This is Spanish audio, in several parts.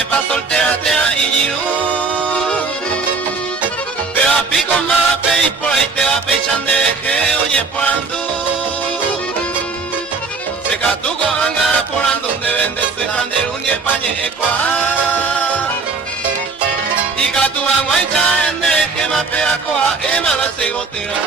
me paso el tea y ñu. Pero a pico más pe por ahí te va pechan de que oye por andu. Se catuco anga por andu donde vende se dan de un día pañe equa. Y catu anguaita en de que más pea coa ema la se gotera.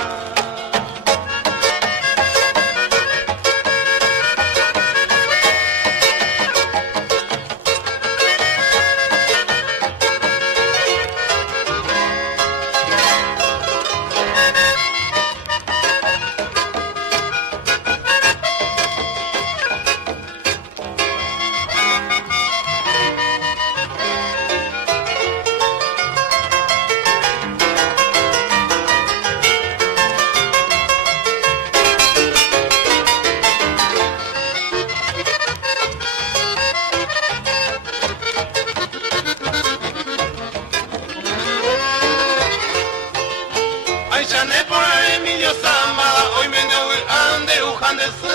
Ay, chané por ahí Emilio Zamba, hoy me dio ande ujande su.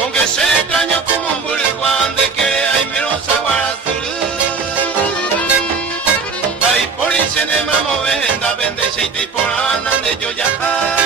Aunque se extraño como un burguán de que hay menos aguarazuru. Ay, por ahí se ne mamo venda, vende cheite por andan de yo ya.